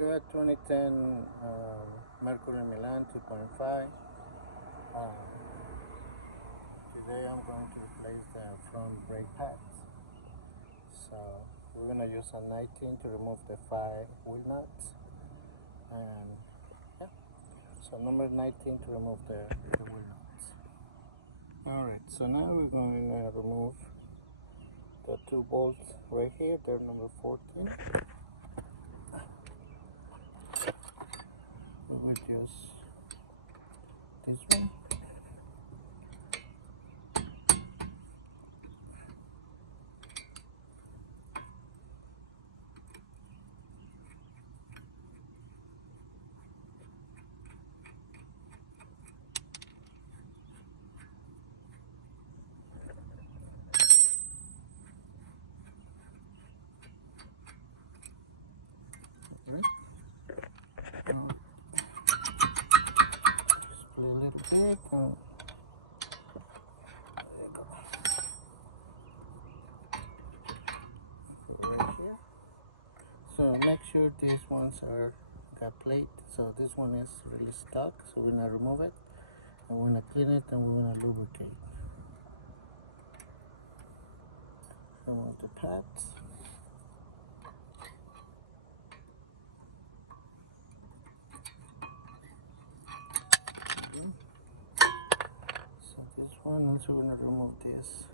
Good 2010 Mercury Milan 2.5. Today I'm going to replace the front brake pads. So we're going to use a 19 to remove the 5 wheel nuts. And yeah, so number 19 to remove the wheel nuts. Alright, so now we're going to remove the 2 bolts right here. They're number 14. We will use this one. Just play a little bit. There you go. Right here. So make sure these ones are got plate. So this one is really stuck. So we're gonna remove it, and we're gonna clean it, and we're gonna lubricate. Remove the pads. So this one also we're gonna remove this.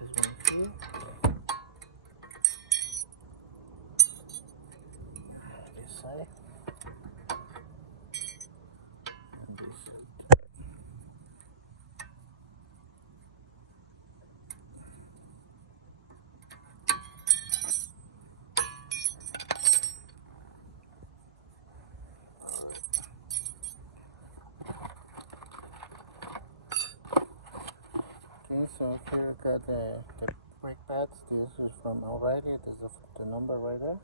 This one here. This side. And this side. Okay, so here I got the brake pads. This is from O'Reilly. This is the number right there.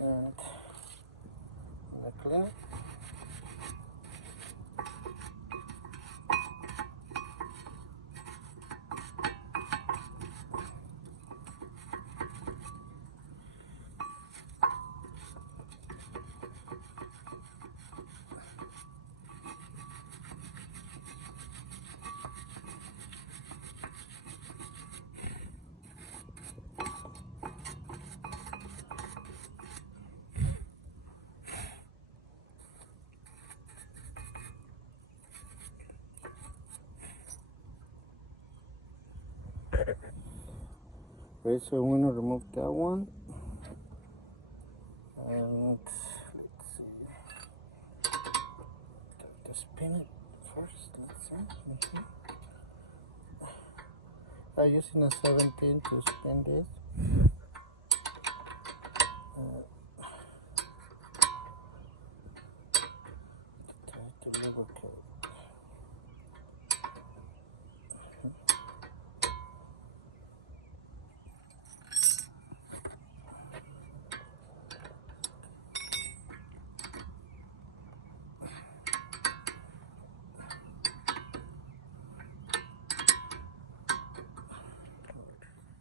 And the clean. Okay, so I'm gonna remove that one, and let's see, to spin it first. Let's see. I'm using a 17 to spin this. Try to lubricate.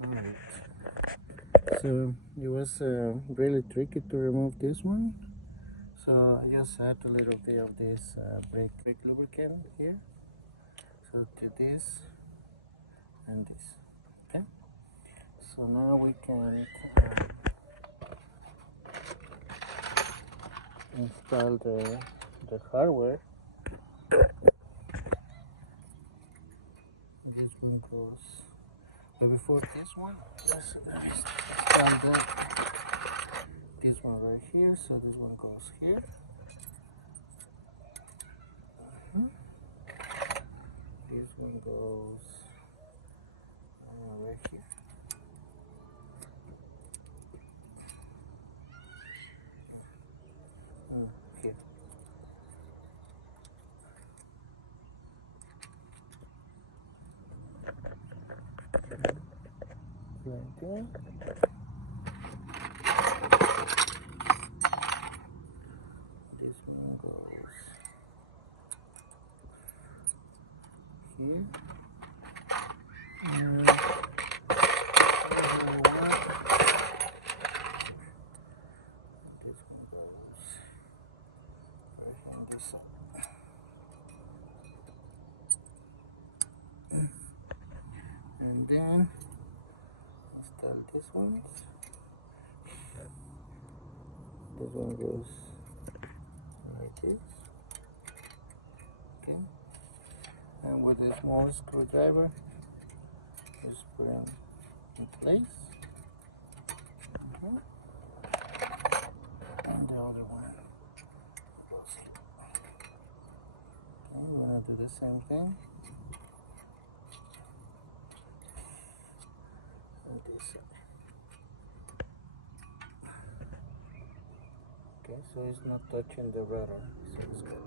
Alright, so it was really tricky to remove this one, so I just add a little bit of this brake lubricant here, so to this and this. Okay, so now we can install the hardware. This one goes. But before this one, let's install this one right here. So this one goes here. This one goes right here. Here. Like that. This one goes here. and then install this one. This one goes like this. Okay, and with a small screwdriver, just put it in place. And the other one goes here. Okay, we're gonna do the same thing. And this side. Okay, so it's not touching the rudder, so it's good.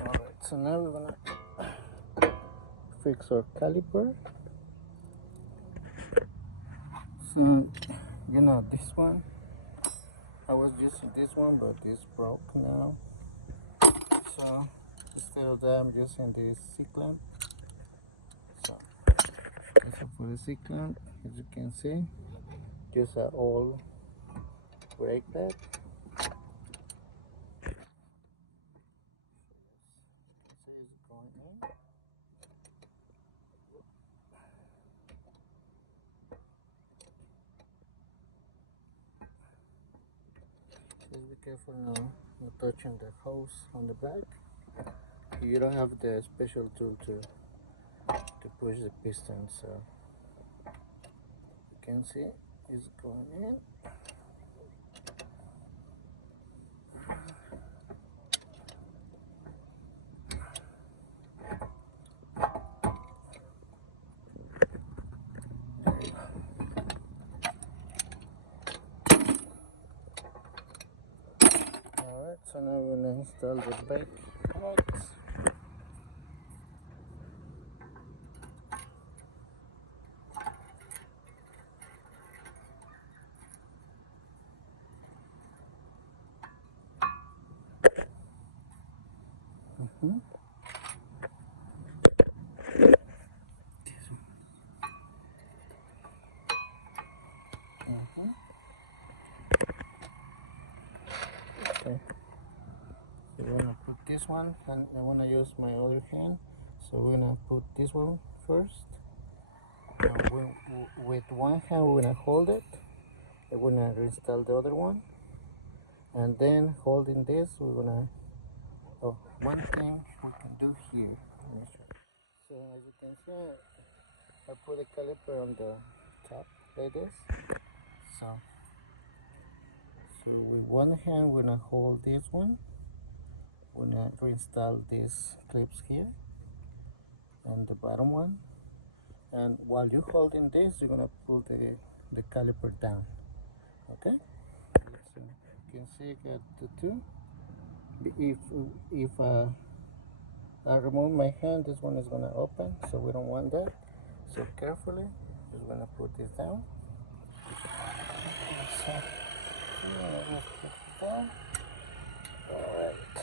Alright, so now we're gonna fix our caliper. So, you know, this one, I was using this one, but this broke now. So, instead of that, I'm using this C-clamp. So for the C-clamp, as you can see, just an old brake pad. Going in. Just be careful now, not touching the hose on the back. You don't have the special tool to push the piston, so you can see it's going in. Alright, so now we're going to install the brake pads. Okay, so we're gonna put this one, and I wanna use my other hand, so we're gonna put this one first. With one hand we're gonna hold it, and we're gonna reinstall the other one, and then holding this we're gonna, oh, one thing we can do here, let me show you. So as you can see, I put the caliper on the top like this. So with one hand we're gonna hold this one. We're gonna reinstall these clips here and the bottom one. And while you're holding this, you're gonna pull the caliper down. Okay? So you can see I got the two. If I remove my hand, this one is gonna open, so we don't want that. So carefully, just gonna put this down. So, put it down. All right.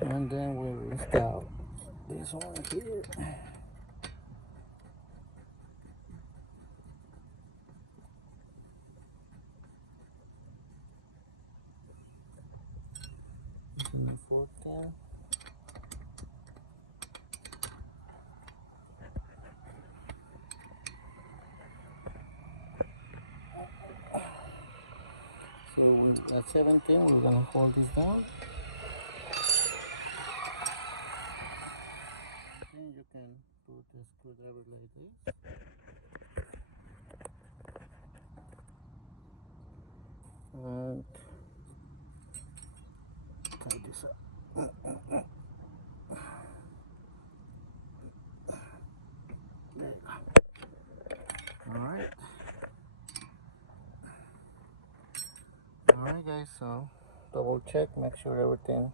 And then we'll install this one here. This is 14. So at 17, we're gonna hold this down. Then you can put the screwdriver like this. And tie this up. There you go. Alright guys, so double check, make sure everything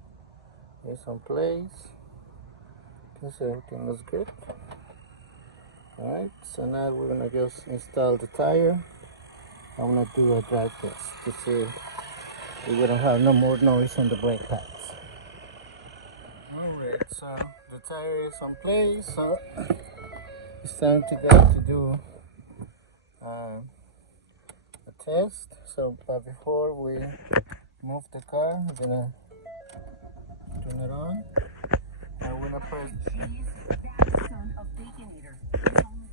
is in place. Because everything looks good. Alright, so now we're gonna just install the tire. I'm gonna do a drive test to see if we don't have no more noise on the brake pads. Alright, so the tire is in place, so it's time to go to do a test. So but before we move the car, we're gonna turn it on. guys. Cheese, that son of bacon eater. It's only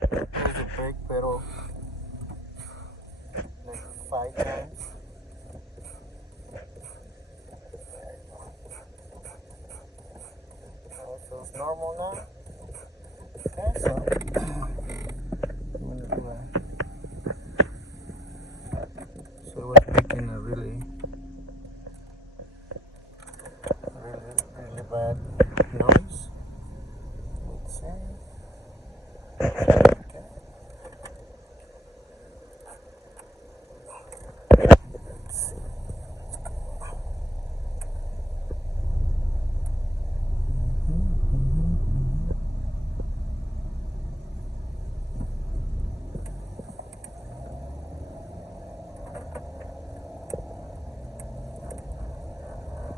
$3. There's the brake pedal like 5 times. So it's normal now. Okay, so I'm gonna do that. So it was making a really bad noise. Let's see. Okay. Let's see.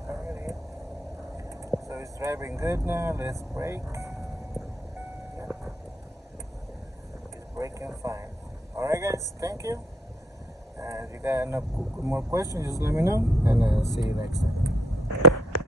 Alrighty. So it's driving good now. Let's brake. It's braking fine. Alright guys, thank you. If you got more questions, just let me know, and I'll see you next time.